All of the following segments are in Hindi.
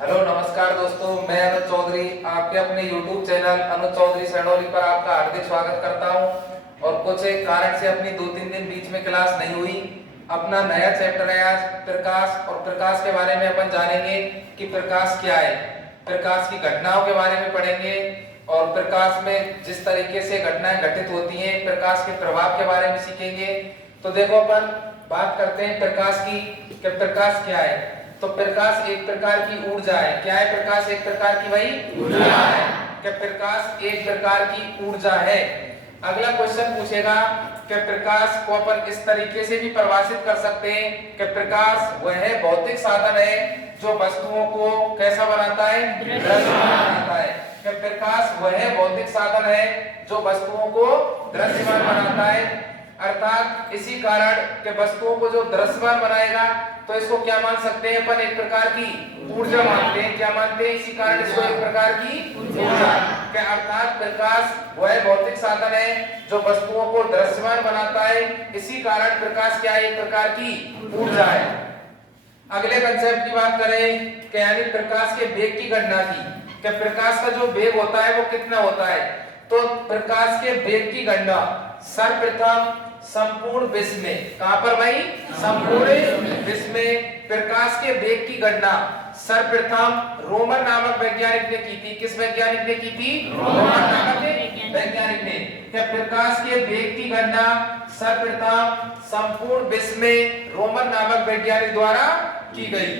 हेलो नमस्कार दोस्तों, मैं अनुज चौधरी आपके अपने YouTube चैनल अनुज चौधरी सैनोली पर आपका हार्दिक स्वागत करता हूं। और कुछ एक कारण से अपनी 2-3 दिन बीच में क्लास नहीं हुई। अपना नया चैप्टर है आज प्रकाश, और प्रकाश के बारे में अपन जानेंगे कि प्रकाश क्या है। प्रकाश की घटनाओं के बारे में पढ़ेंगे और प्रकाश में जिस तरीके से घटनाएं घटित होती हैं, प्रकाश के प्रभाव के बारे में सीखेंगे। तो देखो अपन बात करते हैं प्रकाश की कि प्रकाश क्या है। तो प्रकाश एक प्रकार की ऊर्जा है। क्या है प्रकाश? एक प्रकार की वही ऊर्जा है। कि प्रकाश एक प्रकार की ऊर्जा है। अगला क्वेश्चन पूछेगा कि प्रकाश को अपन इस तरीके से भी परिभाषित कर सकते हैं कि प्रकाश वह भौतिक साधन है जो वस्तुओं को कैसा बनाता है? दृश्यमान बनाता है। कि प्रकाश वह भौतिक साधन है जो वस्तुओं को दृश्यमान बनाता है। अर्थात इसी कारण के वस्तुओं को जो दृश्यमान बनाएगा तो इसको क्या मान सकते हैं अपन? एक प्रकार की ऊर्जा मानते हैं। क्या मानते हैं? इसी कारण इसको एक प्रकार की ऊर्जा। क्या अर्थात प्रकाश वह भौतिक साधन है जो वस्तुओं को दृश्यमान बनाता है। इसी कारण प्रकाश क्या है? एक प्रकार की ऊर्जा है। अगले कंसेप्ट की बात करें कि यानी प्रकाश के वेग की गणना की। कि प्रकाश का जो वेग होता है वो कितना होता है? तो प्रकाश के वेग की गणना सर्वप्रथम संपूर्ण विश्व में, कहां पर भाई? संपूर्ण विश्व में प्रकाश के वेग की गणना सर्वप्रथम रोमन नामक वैज्ञानिक ने की थी। किस वैज्ञानिक ने की थी? रोमन नामक वैज्ञानिक ने। क्या प्रकाश के वेग की गणना सर्वप्रथम संपूर्ण विश्व में रोमन नामक वैज्ञानिक द्वारा की गई।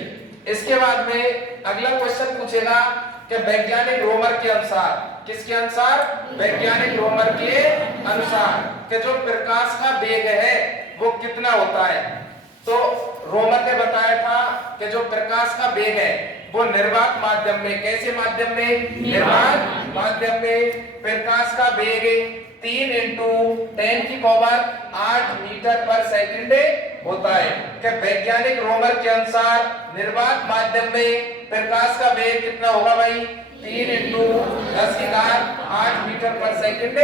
इसके बाद में अगला क्वेश्चन पूछेगा कि वैज्ञानिक रोमर के अनुसार, किसके अनुसार? वैज्ञानिक रोमर के अनुसार कि जो प्रकाश का वेग है वो कितना होता है। तो रोमर ने बताया था कि जो प्रकाश का वेग है वो निर्वात माध्यम में, कैसे माध्यम में? निर्वात माध्यम में प्रकाश का वेग 3 × 10⁸ मीटर पर सेकंड होता है। कि वैज्ञानिक रोमर के अनुसार निर्वात माध्यम में प्रकाश का वेग कितना होगा भाई? 3 × 10⁸ मीटर पर सेकंड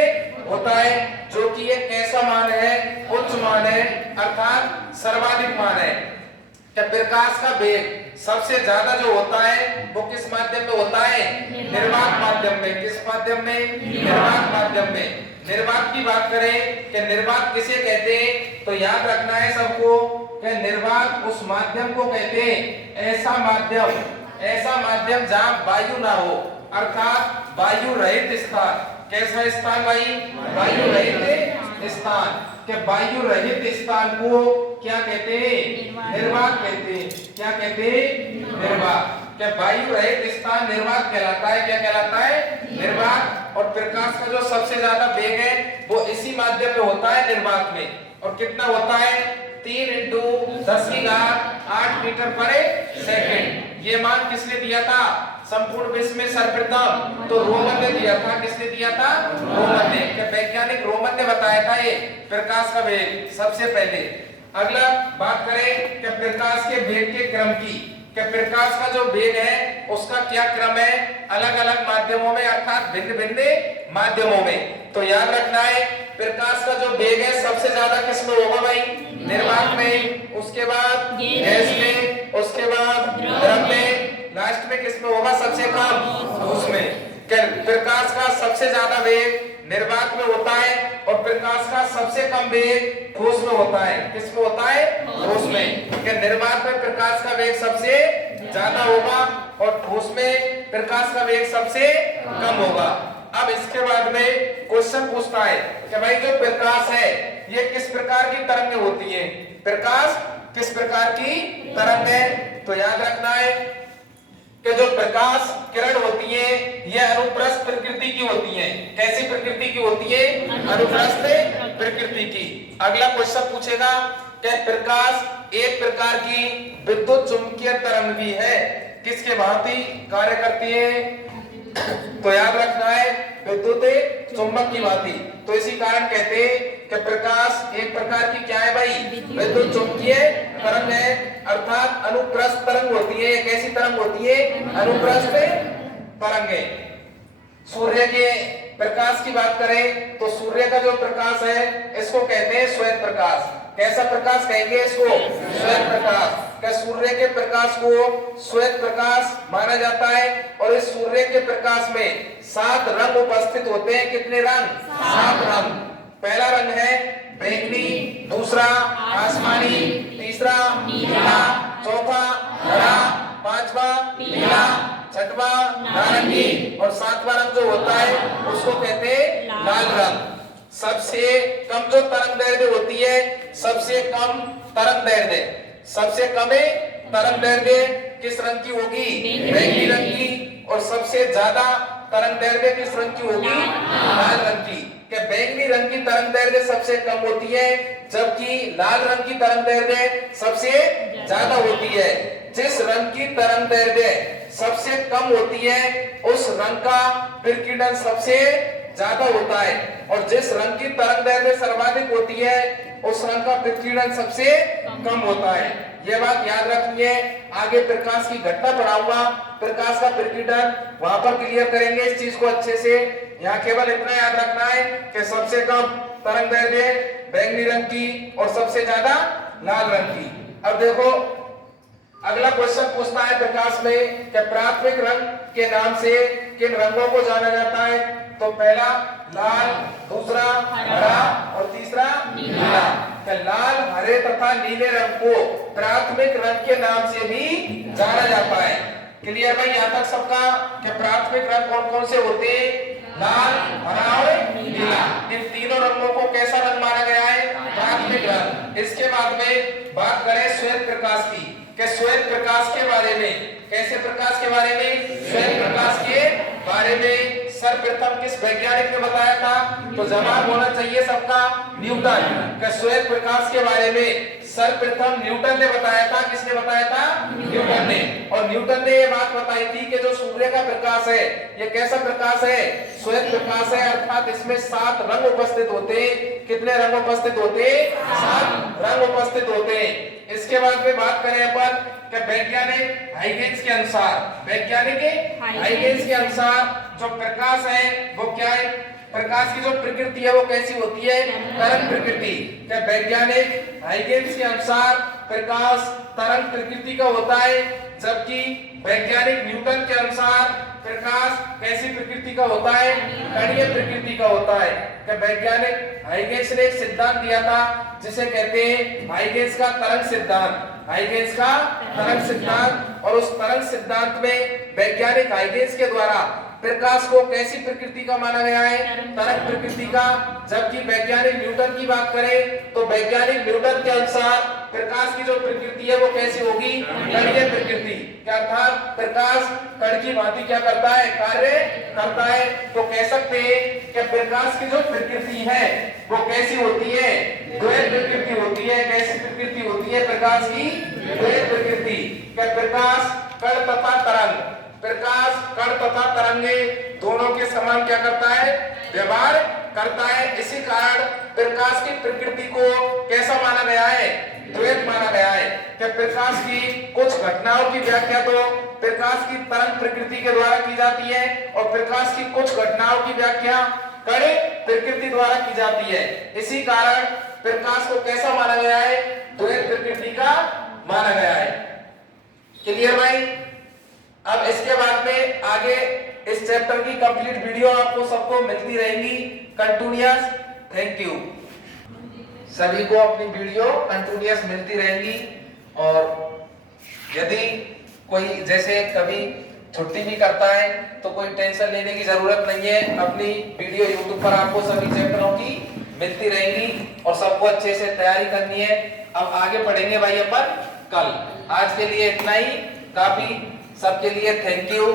होता है, जो कि एक कैसा मान है? उच्च मान है, अर्थात सर्वाधिक मान है। कि प्रकाश का वेग सबसे ज्यादा जो होता है वो किस माध्यम में होता है? निर्वात माध्यम में। किस माध्यम में? निर्वात माध्यम में। निर्वात की बात करें कि निर्वात किसे कहते हैं तो याद रखना है सबको कि निर्वात उस माध्यम को कहते हैं, ऐसा माध्यम जहां वायु ना हो, अर्थात वायु रहित स्थान। कैसा स्थान भाई? वायु रहित स्थान। कि वायु रहित स्थान को क्या कहते हैं? निर्वात कहते हैं। क्या कहते हैं? निर्वात। कि वायु रहित स्थान निर्वात कहलाता है। क्या कहलाता है? निर्वात। और प्रकाश का जो सबसे ज्यादा वेग है वो इसी माध्यम में होता है, निर्वात में। और कितना होता है? 3 × 10⁸ मीटर पर सेकंड। ये मान किसने दिया था? संपूर्ण विश्व में सर्वप्रथम तो रोमन ने दिया था। किसने दिया था? रोमन ने। क्या वैज्ञानिक रोमन ने बताया था ये प्रकाश का वेग सबसे पहले। अगला बात करें कि प्रकाश के वेग के क्रम की। कि प्रकाश का जो वेग है उसका क्या क्रम है अलग अलग माध्यमों में, अर्थात भिन्न भिन्न माध्यमों में। तो याद रखना है प्रकाश का जो वेग है सबसे ज्यादा किसमें होगा भाई? निर्वात में। उसके बाद गैस में, उसके बाद द्रव में, लास्ट में किसमें होगा? सबसे कम उसमें। प्रकाश का सबसे ज्यादा वेग निर्वात में होता है और प्रकाश का सबसे कम वेग ठोस में होता है। किसमें होता है? ठोस में। कि निर्वात में प्रकाश का वेग सबसे ज्यादा होगा और ठोस में प्रकाश का वेग सबसे कम होगा। अब इसके बाद में क्वेश्चन पूछता है कि भाई जो प्रकाश है ये किस प्रकार की तरंगें होती है? प्रकाश किस प्रकार की तरंग है? तो याद रखना है कि जो प्रकाश किरण होती है ये अनुप्रस्थ प्रकृति की होती है। कैसी प्रकृति की होती है? अनुप्रस्थ प्रकृति की। अगला क्वेश्चन पूछेगा कि प्रकाश एक प्रकार की विद्युत चुंबकीय तरंग भी है, किसके भांति कार्य करती है? तो याद रखना है विद्युत चुंबक की भांति। तो इसी कारण कहते हैं कि प्रकाश एक प्रकार की क्या है भाई? विद्युत चुंबकीय तरंग है, अर्थात अनुप्रस्थ तरंग होती है। कैसी तरंग होती है? अनुप्रस्थ तरंग है। सूर्य के प्रकाश की बात करें तो सूर्य का जो प्रकाश है इसको कहते हैं श्वेत प्रकाश। कैसा प्रकाश कहेंगे इसको? श्वेत प्रकाश। क्या सूर्य के प्रकाश को श्वेत प्रकाश माना जाता है और इस सूर्य के प्रकाश में 7 रंग उपस्थित होते हैं। कितने रंग? 7 रंग। पहला रंग है बैंगनी, दूसरा आसमानी, तीसरा नीला, चौथा हरा, पांचवा पीला, छठवा नारंगी और 7वां रंग जो होता है उसको कहते हैं लाल रंग। सबसे कम जो तरंगदैर्घ्य होती है, सबसे कम तरंगदैर्घ्य, सबसे कम तरंगदैर्घ्य किस रंग की होगी? बैंगनी रंग की। और सबसे ज्यादा तरंगदैर्घ्य किस रंग की होगी? लाल रंग की। क्या बैंगनी रंग की तरंगदैर्घ्य सबसे कम होती है जबकि लाल रंग की तरंगदैर्घ्य सबसे ज्यादा होती है। जिस रंग की तरंगदैर्घ्य सबसे कम होती है उस रंग का विकिरण सबसे ज्यादा होता है और जिस रंग की तरंगदैर्घ्य सर्वाधिक होती है उस रंग का विकिरण सबसे कम होता है। यह बात याद रखिए। आगे प्रकाश की घटना पढ़ाऊंगा, प्रकाश का विकिरण वहां पर क्लियर करेंगे इस चीज को अच्छे से। यहाँ केवल इतना याद रखना है कि सबसे कम तरंगदैर्घ्य बैंगनी रंग की और सबसे ज्यादा लाल रंग की। अब देखो अगला क्वेश्चन पूछता है प्रकाश में कि प्राथमिक रंग के नाम से किन रंगों को जाना जाता है? तो पहला लाल, दूसरा हरा और तीसरा नीला। तो लाल, हरे तथा नीले रंग को प्राथमिक रंग के नाम से भी जाना जाता है। क्लियर भाई यहाँ तक सबका? कि प्राथमिक रंग कौन कौन से होते हैं? लाल, हरा और नीला। इन तीनों रंगों को कैसा रंग माना गया है? प्राथमिक रंग। इसके बाद में बात करें श्वेत प्रकाश की, कि श्वेत प्रकाश के बारे में। कैसे प्रकाश के बारे में? श्वेत प्रकाश के बारे में सर्वप्रथम किस वैज्ञानिक ने बताया था? तो जवाब होना चाहिए सबका न्यूटन। कि श्वेत प्रकाश के बारे में सर्वप्रथम न्यूटन ने बताया था। किसने बताया था? न्यूटन ने। और न्यूटन ने ये बात बताई थी कि जो सूर्य का प्रकाश है ये कैसा प्रकाश है? श्वेत प्रकाश है, अर्थात इसमें 7 रंग उपस्थित होते हैं। कितने रंग उपस्थित होते हैं? 7 रंग उपस्थित होते हैं। इसके बाद में बात करें अपन कि वैज्ञानिक हाइगेंस के अनुसार, वैज्ञानिक हाइगेंस के अनुसार जो प्रकाश है वो क्या है? प्रकाश की जो प्रकृति है वो कैसी होती है? तरंग प्रकृति। क्या वैज्ञानिक हाइगेंस के अनुसार प्रकाश तरंग प्रकृति का होता है, जबकि वैज्ञानिक न्यूटन के अनुसार प्रकाश कैसी प्रकृति का होता है? कणीय प्रकृति का होता है। क्या वैज्ञानिक हाइगेंस ने एक सिद्धांत दिया था जिसे कहते हैं हाइगेंस का तरंग सिद्धांत। हाइगेंस का तरंग सिद्धांत। और उस तरंग सिद्धांत में वैज्ञानिक हाइगेंस के द्वारा प्रकाश को कैसी प्रकृति का माना गया है? तरंग प्रकृति का। जबकि वैज्ञानिक न्यूटन की बात करें तो वैज्ञानिक न्यूटन के अनुसार प्रकाश की जो प्रकृति है वो कैसी होगी? कणीय प्रकृति। क्या था? प्रकाश कण की भांति क्या करता है? कार्य करता है। तो कह सकते हैं कि प्रकाश की जो प्रकृति है वो कैसी होती है? द्वैत प्रकृति होती है। कैसी प्रकृति होती है प्रकाश की? द्वैत प्रकृति। क्या प्रकाश कण तथा तरंग, प्रकाश कण तथा तरंगे दोनों के समान क्या करता है? व्यवहार करता है। इसी कारण प्रकाश की प्रकृति को कैसा माना गया है? द्वैत माना गया है। कि प्रकाश की कुछ घटनाओं की व्याख्या तो प्रकाश की तरंग प्रकृति के द्वारा की जाती है और प्रकाश की कुछ घटनाओं की व्याख्या कण प्रकृति द्वारा की जाती है। इसी कारण प्रकाश को कैसा माना गया है? द्वैत प्रकृति का माना गया है। क्लियर भाई? अब इसके बाद में आगे इस चैप्टर की कंप्लीट वीडियो आपको सबको मिलती रहेगी कंटिन्यूअस। Thank you. सभी को अपनी वीडियो कंटिन्यूअस मिलती रहेंगी। और यदि कोई जैसे कभी छुट्टी भी करता है तो कोई टेंशन लेने की जरूरत नहीं है। अपनी वीडियो यूट्यूब पर आपको सभी चैप्टरों की मिलती रहेंगी और सबको अच्छे से तैयारी करनी है। अब आगे पढ़ेंगे भाई अपन कल। आज के लिए इतना ही काफी। सबके लिए थैंक यू।